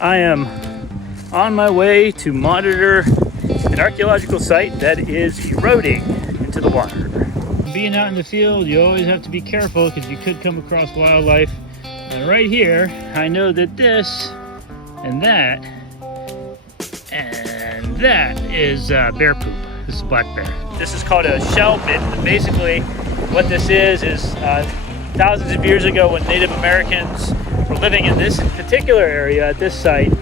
I am on my way to monitor an archaeological site that is eroding into the water. Being out in the field, you always have to be careful because you could come across wildlife. And right here, I know that this and that is bear poop. This is black bear. This is called a shell mitten. Basically, what this is thousands of years ago when Native Americans were living in this particular area at this site,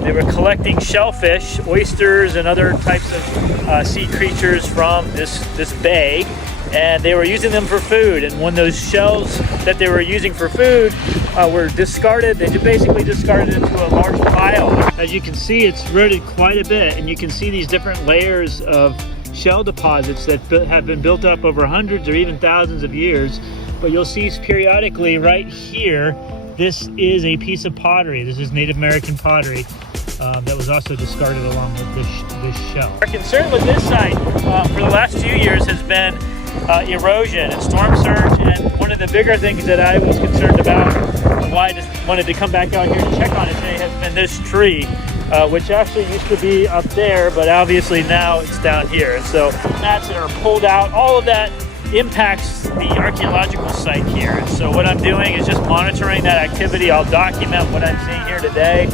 they were collecting shellfish, oysters, and other types of sea creatures from this bay, and they were using them for food. And when those shells that they were using for food were discarded, they basically discarded into a large pile. As you can see, it's eroded quite a bit, and you can see these different layers of shell deposits that have been built up over hundreds or even thousands of years. But you'll see periodically right here, this is a piece of pottery. This is Native American pottery that was also discarded along with this shell. Our concern with this site for the last few years has been erosion and storm surge, and one of the bigger things that I was concerned about, why I just wanted to come back out here to check on it today, has been this tree, which actually used to be up there, but obviously now it's down here. And so mats that are pulled out, all of that impacts the archaeological site here. And so what I'm doing is just monitoring that activity. I'll document what I'm seeing here today,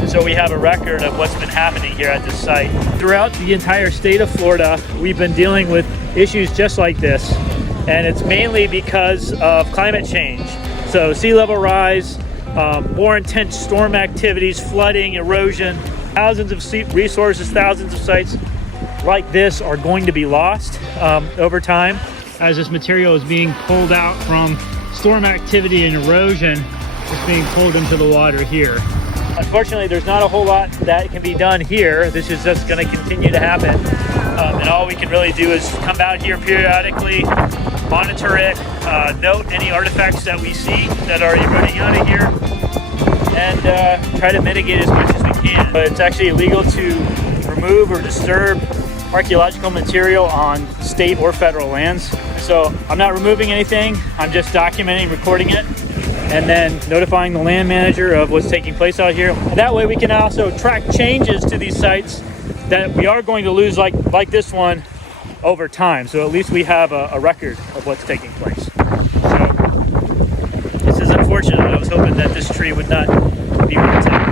and so we have a record of what's been happening here at this site. Throughout the entire state of Florida, we've been dealing with issues just like this, and it's mainly because of climate change. So sea level rise, more intense storm activities, flooding, erosion, thousands of resources, thousands of sites like this are going to be lost over time as this material is being pulled out from storm activity and erosion. It's being pulled into the water here. Unfortunately, there's not a whole lot that can be done here. This is just going to continue to happen. And all we can really do is come out here periodically, monitor it, note any artifacts that we see that are eroding out of here, and try to mitigate as much as we can. But it's actually illegal to remove or disturb archaeological material on state or federal lands. So I'm not removing anything, I'm just documenting, recording it, and then notifying the land manager of what's taking place out here. And that way we can also track changes to these sites that we are going to lose, like this one, over time. So at least we have a record of what's taking place. So this is unfortunate. I was hoping that this tree would not be rooted.